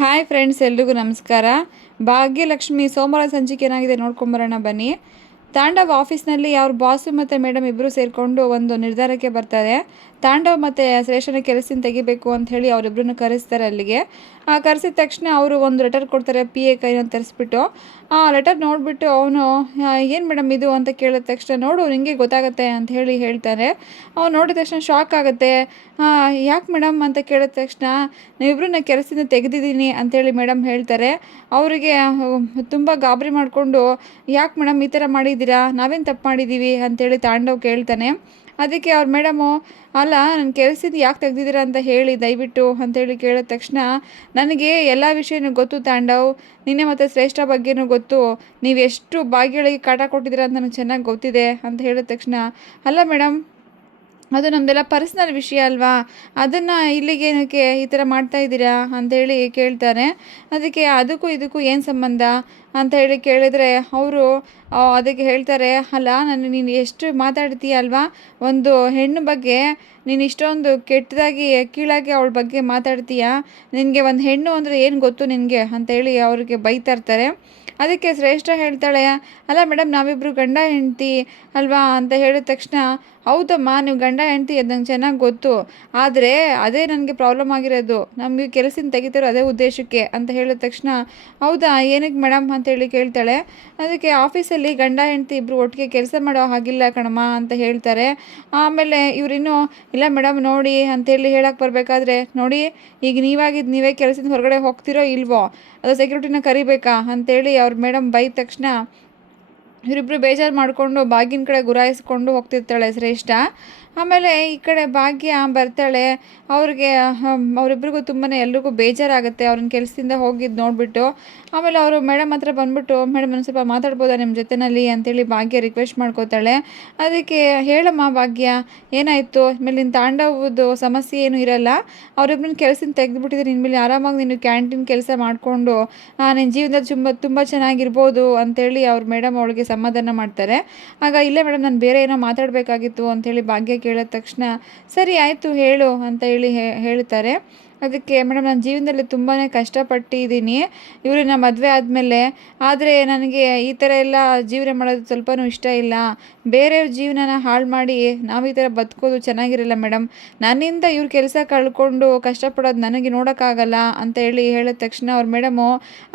Hi friends, ಎಲ್ರಿಗೂ ನಮಸ್ಕಾರ. ಭಾಗ್ಯಲಕ್ಷ್ಮಿ ಸೋಮವಾರ ಸಂಚಿಕೆ ಏನಾಗಿದೆ ನೋಡ್ಕೊಂಬರೋಣ ಬನ್ನಿ. ತಾಂಡವ್ ಆಫೀಸ್ನಲ್ಲಿ ಅವ್ರ ಬಾಸು ಮತ್ತು ಮೇಡಮ್ ಇಬ್ಬರು ಸೇರಿಕೊಂಡು ಒಂದು ನಿರ್ಧಾರಕ್ಕೆ ಬರ್ತಾರೆ. ತಾಂಡವ್ ಮತ್ತು ಶ್ರೇಷ್ಠನ ಕೆಲಸದಿಂದ ತೆಗಿಬೇಕು ಅಂತ ಹೇಳಿ ಅವರಿಬ್ಬರನ್ನು ಕರೆಸ್ತಾರೆ ಅಲ್ಲಿಗೆ. ಕರೆಸಿದ ತಕ್ಷಣ ಅವರು ಒಂದು ಲೆಟರ್ ಕೊಡ್ತಾರೆ, PA ಕೈನ ತರಿಸ್ಬಿಟ್ಟು. ಆ ಲೆಟರ್ ನೋಡಿಬಿಟ್ಟು ಅವನು ಏನು ಮೇಡಮ್ ಇದು ಅಂತ ಕೇಳಿದ ತಕ್ಷಣ, ನೋಡು ನಿಮಗೆ ಗೊತ್ತಾಗುತ್ತೆ ಅಂತ ಹೇಳಿ ಹೇಳ್ತಾರೆ. ಅವ್ನು ನೋಡಿದ ತಕ್ಷಣ ಶಾಕ್ ಆಗುತ್ತೆ. ಯಾಕೆ ಮೇಡಮ್ ಅಂತ ಕೇಳಿದ ತಕ್ಷಣ, ನೀವಿಬ್ಬರನ್ನ ಕೆಲಸದಿಂದ ತೆಗೆದಿದ್ದೀನಿ ಅಂತೇಳಿ ಮೇಡಮ್ ಹೇಳ್ತಾರೆ. ಅವರಿಗೆ ತುಂಬ ಗಾಬರಿ ಮಾಡಿಕೊಂಡು, ಯಾಕೆ ಮೇಡಮ್ ಈ ಥರ ಮಾಡಿದ್ದೀರಾ, ನಾವೇನು ತಪ್ಪು ಮಾಡಿದ್ದೀವಿ ಅಂತೇಳಿ ತಾಂಡವ್ ಕೇಳ್ತಾನೆ. ಅದಕ್ಕೆ ಅವ್ರ ಮೇಡಮು, ಅಲ್ಲ ನನ್ನ ಕೆಲಸದಿಂದ ಯಾಕೆ ತೆಗ್ದಿದ್ದೀರಾ ಅಂತ ಹೇಳಿ ದಯವಿಟ್ಟು ಅಂತೇಳಿ ಕೇಳಿದ ತಕ್ಷಣ, ನನಗೆ ಎಲ್ಲ ವಿಷಯನೂ ಗೊತ್ತು ತಾಂಡವ್, ನಿನ್ನೆ ಮತ್ತು ಶ್ರೇಷ್ಠ ಬಗ್ಗೆನೂ ಗೊತ್ತು, ನೀವು ಎಷ್ಟು ಭಾಗ್ಯಗಳಿಗೆ ಕಾಟ ಕೊಟ್ಟಿದ್ದೀರಾ ಅಂತ ನನಗೆ ಚೆನ್ನಾಗಿ ಗೊತ್ತಿದೆ ಅಂತ ಹೇಳಿದ ತಕ್ಷಣ, ಅಲ್ಲ ಮೇಡಮ್ ಅದು ನಮ್ಮದೆಲ್ಲ ಪರ್ಸ್ನಲ್ ವಿಷಯ ಅಲ್ವಾ, ಅದನ್ನು ಇಲ್ಲಿಗೇನಕ್ಕೆ ಈ ಥರ ಮಾಡ್ತಾಯಿದ್ದೀರಾ ಅಂತೇಳಿ ಕೇಳ್ತಾರೆ. ಅದಕ್ಕೆ ಅದಕ್ಕೂ ಇದಕ್ಕೂ ಏನು ಸಂಬಂಧ ಅಂತ ಹೇಳಿ ಕೇಳಿದರೆ ಅವರು ಅದಕ್ಕೆ ಹೇಳ್ತಾರೆ, ಅಲ್ಲ ನೀನು ಎಷ್ಟು ಮಾತಾಡ್ತೀಯ ಅಲ್ವಾ, ಒಂದು ಹೆಣ್ಣು ಬಗ್ಗೆ ನೀನು ಇಷ್ಟೊಂದು ಕೆಟ್ಟದಾಗಿ ಕೀಳಾಗಿ ಅವಳ ಬಗ್ಗೆ ಮಾತಾಡ್ತೀಯ, ನಿನಗೆ ಒಂದು ಹೆಣ್ಣು ಅಂದರೆ ಏನು ಗೊತ್ತು ನಿನಗೆ ಅಂತೇಳಿ ಅವ್ರಿಗೆ ಬೈತಾ ಇರ್ತಾರೆ. ಅದಕ್ಕೆ ಶ್ರೇಷ್ಠ ಹೇಳ್ತಾಳೆ, ಅಲ್ಲ ಮೇಡಮ್ ನಾವಿಬ್ಬರು ಗಂಡ ಹೆಂಡ್ತಿ ಅಲ್ವಾ ಅಂತ ಹೇಳಿದ ತಕ್ಷಣ, ಹೌದಮ್ಮ ನೀವು ಗಂಡ ಹೆಂಡ್ತಿ ಅದು ನಂಗೆ ಚೆನ್ನಾಗಿ ಗೊತ್ತು, ಆದರೆ ಅದೇ ನನಗೆ ಪ್ರಾಬ್ಲಮ್ ಆಗಿರೋದು, ನಮಗೆ ಕೆಲಸದಿಂದ ತೆಗಿತಾರೋ ಅದೇ ಉದ್ದೇಶಕ್ಕೆ ಅಂತ ಹೇಳಿದ ತಕ್ಷಣ, ಹೌದಾ ಏನಕ್ಕೆ ಮೇಡಮ್ ಅಂತೇಳಿ ಕೇಳ್ತಾಳೆ. ಅದಕ್ಕೆ ಆಫೀಸಲ್ಲಿ ಗಂಡ ಹೆಂಡ್ತಿ ಇಬ್ಬರು ಒಟ್ಟಿಗೆ ಕೆಲಸ ಮಾಡೋ ಹಾಗಿಲ್ಲ ಕಣಮ್ಮ ಅಂತ ಹೇಳ್ತಾರೆ. ಆಮೇಲೆ ಇವರಿನ್ನೂ ಇಲ್ಲ ಮೇಡಮ್ ನೋಡಿ ಅಂತೇಳಿ ಹೇಳಕ್ಕೆ ಬರಬೇಕಾದ್ರೆ, ನೋಡಿ ಈಗ ನೀವೇ ಕೆಲಸದಿಂದ ಹೊರಗಡೆ ಹೋಗ್ತಿರೋ ಇಲ್ವೋ, ಅದು ಸೆಕ್ಯೂರಿಟಿನ ಕರಿಬೇಕಾ ಅಂತೇಳಿ ಅವ್ರ ಮೇಡಮ್ ಬೈದ ತಕ್ಷಣ ಇವರಿಬ್ಬರು ಬೇಜಾರು ಮಾಡಿಕೊಂಡು ಭಾಗ್ಯನ ಕಡೆ ಗುರಾಯಿಸ್ಕೊಂಡು ಹೋಗ್ತಿರ್ತಾಳೆ ಶ್ರೇಷ್ಠ. ಆಮೇಲೆ ಈ ಕಡೆ ಭಾಗ್ಯ ಬರ್ತಾಳೆ. ಅವ್ರಿಗೆ ಅವರಿಬ್ರಿಗೂ ತುಂಬಾ ಎಲ್ರಿಗೂ ಬೇಜಾರಾಗುತ್ತೆ ಅವ್ರನ್ನ ಕೆಲಸದಿಂದ ಹೋಗಿದ್ದು ನೋಡಿಬಿಟ್ಟು. ಆಮೇಲೆ ಅವರು ಮೇಡಮ್ ಹತ್ರ ಬಂದುಬಿಟ್ಟು, ಮೇಡಮ್ ಒಂದು ಸ್ವಲ್ಪ ಮಾತಾಡ್ಬೋದಾ ನಿಮ್ಮ ಜೊತೆಯಲ್ಲಿ ಅಂತೇಳಿ ಭಾಗ್ಯ ರಿಕ್ವೆಸ್ಟ್ ಮಾಡ್ಕೋತಾಳೆ. ಅದಕ್ಕೆ ಹೇಳಮ್ಮ ಭಾಗ್ಯ ಏನಾಯಿತು, ಆಮೇಲೆ ನಿನ್ನ ತಾಂಡವದ್ದು ಸಮಸ್ಯೆ ಏನೂ ಇರಲ್ಲ, ಅವರಿಬ್ಬರನ್ನ ಕೆಲಸದಿಂದ ತೆಗೆದುಬಿಟ್ಟಿದ್ರೆ ಇನ್ಮೇಲೆ ಆರಾಮಾಗಿ ನೀನು ಕ್ಯಾಂಟೀನ್ ಕೆಲಸ ಮಾಡಿಕೊಂಡು ನಿನ್ನ ಜೀವನದಲ್ಲಿ ತುಂಬ ಚೆನ್ನಾಗಿರ್ಬೋದು ಅಂತೇಳಿ ಅವ್ರ ಮೇಡಮ್ ಅವಳಿಗೆ ಸಮಾಧಾನ ಮಾಡ್ತಾರೆ. ಆಗ ಇಲ್ಲೇ ಮೇಡಮ್ ನಾನು ಬೇರೆ ಏನೋ ಮಾತಾಡಬೇಕಾಗಿತ್ತು ಅಂಥೇಳಿ ಭಾಗ್ಯ ಕೇಳಿದ ತಕ್ಷಣ, ಸರಿ ಆಯಿತು ಹೇಳು ಅಂತ ಹೇಳಿ ಹೇಳ್ತಾರೆ. ಅದಕ್ಕೆ ಮೇಡಮ್ ನನ್ನ ಜೀವನದಲ್ಲಿ ತುಂಬಾ ಕಷ್ಟಪಟ್ಟಿದ್ದೀನಿ ಇವ್ರನ್ನ ಮದುವೆ ಆದಮೇಲೆ, ಆದರೆ ನನಗೆ ಈ ಥರ ಎಲ್ಲ ಜೀವನ ಮಾಡೋದು ಸ್ವಲ್ಪನೂ ಇಷ್ಟ ಇಲ್ಲ, ಬೇರೆಯವ್ರ ಜೀವನನ ಹಾಳು ಮಾಡಿ ನಾವು ಈ ಥರ ಬದುಕೋದು ಚೆನ್ನಾಗಿರಲ್ಲ ಮೇಡಮ್, ನನ್ನಿಂದ ಇವ್ರ ಕೆಲಸ ಕಳ್ಕೊಂಡು ಕಷ್ಟಪಡೋದು ನನಗೆ ನೋಡೋಕ್ಕಾಗಲ್ಲ ಅಂತ ಹೇಳಿ ಹೇಳಿದ ತಕ್ಷಣ ಅವ್ರ ಮೇಡಮು,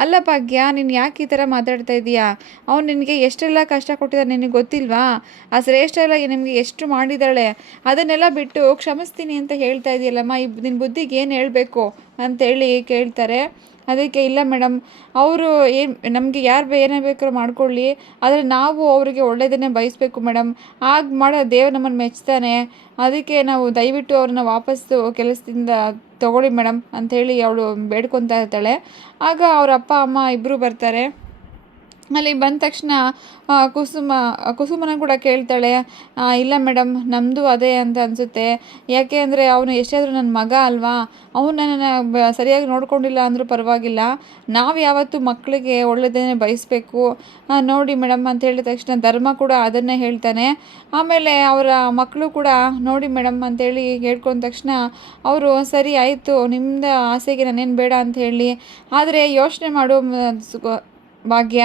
ಅಲ್ಲ ಭಾಗ್ಯ ನೀನು ಯಾಕೆ ಈ ಥರ ಮಾತಾಡ್ತಾ ಇದೀಯಾ, ಅವ್ನು ನಿನಗೆ ಎಷ್ಟೆಲ್ಲ ಕಷ್ಟ ಕೊಟ್ಟಿದ್ದಾರೆ ನಿನಗೆ ಗೊತ್ತಿಲ್ವಾ, ಆ ಶ್ರೇಷ್ಠ ಎಲ್ಲ ನಿಮಗೆ ಎಷ್ಟು ಮಾಡಿದ್ದಾಳೆ, ಅದನ್ನೆಲ್ಲ ಬಿಟ್ಟು ಕ್ಷಮಿಸ್ತೀನಿ ಅಂತ ಹೇಳ್ತಾ ಇದೆಯಲ್ಲಮ್ಮ, ನಿನ್ನ ಬುದ್ಧಿಗೆ ಏನು ಹೇಳಬೇಕು ಅಂತೇಳಿ ಕೇಳ್ತಾರೆ. ಅದಕ್ಕೆ ಇಲ್ಲ ಮೇಡಮ್ ಅವರು ನಮಗೆ ಯಾರು ಏನೇ ಬೇಕಾದ್ರೂ ಮಾಡ್ಕೊಳ್ಳಿ, ಆದರೆ ನಾವು ಅವರಿಗೆ ಒಳ್ಳೆಯದನ್ನೇ ಬಯಸಬೇಕು ಮೇಡಮ್, ಆಗ ಮಾಡೋ ದೇವ್ರು ನಮ್ಮನ್ನು ಮೆಚ್ತಾನೆ, ಅದಕ್ಕೆ ನಾವು ದಯವಿಟ್ಟು ಅವ್ರನ್ನ ವಾಪಸ್ಸು ಕೆಲಸದಿಂದ ತಗೊಳ್ಳಿ ಮೇಡಮ್ ಅಂಥೇಳಿ ಅವಳು ಬೇಡ್ಕೊತಾ ಇರ್ತಾಳೆ. ಆಗ ಅವ್ರ ಅಪ್ಪ ಅಮ್ಮ ಇಬ್ಬರು ಬರ್ತಾರೆ. ಅಲ್ಲಿ ಬಂದ ತಕ್ಷಣ ಕುಸುಮನ ಕೂಡ ಕೇಳ್ತಾಳೆ, ಇಲ್ಲ ಮೇಡಮ್ ನಮ್ಮದು ಅದೇ ಅಂತ ಅನಿಸುತ್ತೆ, ಯಾಕೆ ಅಂದರೆ ಅವನು ಎಷ್ಟಾದರೂ ನನ್ನ ಮಗ ಅಲ್ವಾ, ಅವನು ನನ್ನನ್ನು ಸರಿಯಾಗಿ ನೋಡ್ಕೊಂಡಿಲ್ಲ ಅಂದರೂ ಪರವಾಗಿಲ್ಲ, ನಾವು ಯಾವತ್ತೂ ಮಕ್ಕಳಿಗೆ ಒಳ್ಳೆಯದನ್ನೇ ಬಯಸಬೇಕು ನೋಡಿ ಮೇಡಮ್ ಅಂತ ಹೇಳಿದ ತಕ್ಷಣ ಧರ್ಮ ಕೂಡ ಅದನ್ನೇ ಹೇಳ್ತಾನೆ. ಆಮೇಲೆ ಅವರ ಮಕ್ಕಳು ಕೂಡ ನೋಡಿ ಮೇಡಮ್ ಅಂತೇಳಿ ಹೇಳ್ಕೊಂಡ ತಕ್ಷಣ ಅವರು ಸರಿ ಆಯಿತು ನಿಮ್ಮದು ಆಸೆಗೆ ನಾನೇನು ಬೇಡ ಅಂತ ಹೇಳಿ, ಆದರೆ ಯೋಚನೆ ಮಾಡು ಭಾಗ್ಯ,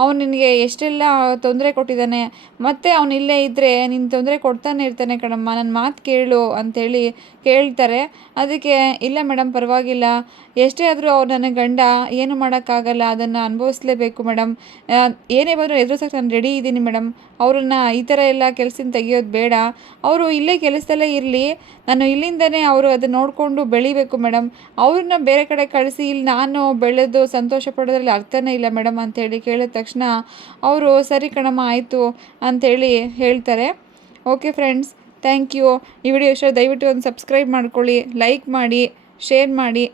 ಅವನು ನಿನಗೆ ಎಷ್ಟೆಲ್ಲ ತೊಂದರೆ ಕೊಟ್ಟಿದ್ದಾನೆ, ಮತ್ತು ಅವನು ಇಲ್ಲೇ ಇದ್ದರೆ ನಿನ್ನ ತೊಂದರೆ ಕೊಡ್ತಾನೆ ಇರ್ತಾನೆ ಕಣಮ್ಮ, ನನ್ನ ಮಾತು ಕೇಳು ಅಂಥೇಳಿ ಕೇಳ್ತಾರೆ. ಅದಕ್ಕೆ ಇಲ್ಲ ಮೇಡಮ್ ಪರವಾಗಿಲ್ಲ, ಎಷ್ಟೇ ಆದರೂ ಅವ್ರು ನನ್ನ ಗಂಡ, ಏನು ಮಾಡೋಕ್ಕಾಗಲ್ಲ, ಅದನ್ನು ಅನುಭವಿಸ್ಲೇಬೇಕು ಮೇಡಮ್, ಏನೇ ಬಂದರೂ ಎದುರಿಸೋಕೆ ನಾನು ರೆಡಿ ಇದ್ದೀನಿ ಮೇಡಮ್, ಅವ್ರನ್ನ ಈ ಥರ ಎಲ್ಲ ಕೆಲಸದಿಂದ ತೆಗಿಯೋದು ಬೇಡ, ಅವರು ಇಲ್ಲೇ ಕೆಲಸದಲ್ಲೇ ಇರಲಿ, ನಾನು ಇಲ್ಲಿಂದನೇ ಅವರು ಅದನ್ನು ನೋಡಿಕೊಂಡು ಬೆಳಿಬೇಕು ಮೇಡಮ್, ಅವ್ರನ್ನ ಬೇರೆ ಕಡೆ ಕಳಿಸಿ ಇಲ್ಲಿ ನಾನು ಬೆಳೆದು ಸಂತೋಷ ಪಡೋದ್ರಲ್ಲಿ ಅರ್ಥನೇ ಇಲ್ಲ ಮೇಡಮ್ ಅಂಥೇಳಿ ಕೇಳಿದ ತಕ್ಷಣ ಅವರು ಸರಿ ಕಣಮ್ಮ ಆಯಿತು ಅಂಥೇಳಿ ಹೇಳ್ತಾರೆ. Okay friends, thank you. ಈ ವಿಡಿಯೋ ಇಷ್ಟ ದಯವಿಟ್ಟು ಒಂದು ಸಬ್ಸ್ಕ್ರೈಬ್ ಮಾಡ್ಕೊಳ್ಳಿ, ಲೈಕ್ ಮಾಡಿ, ಶೇರ್ ಮಾಡಿ.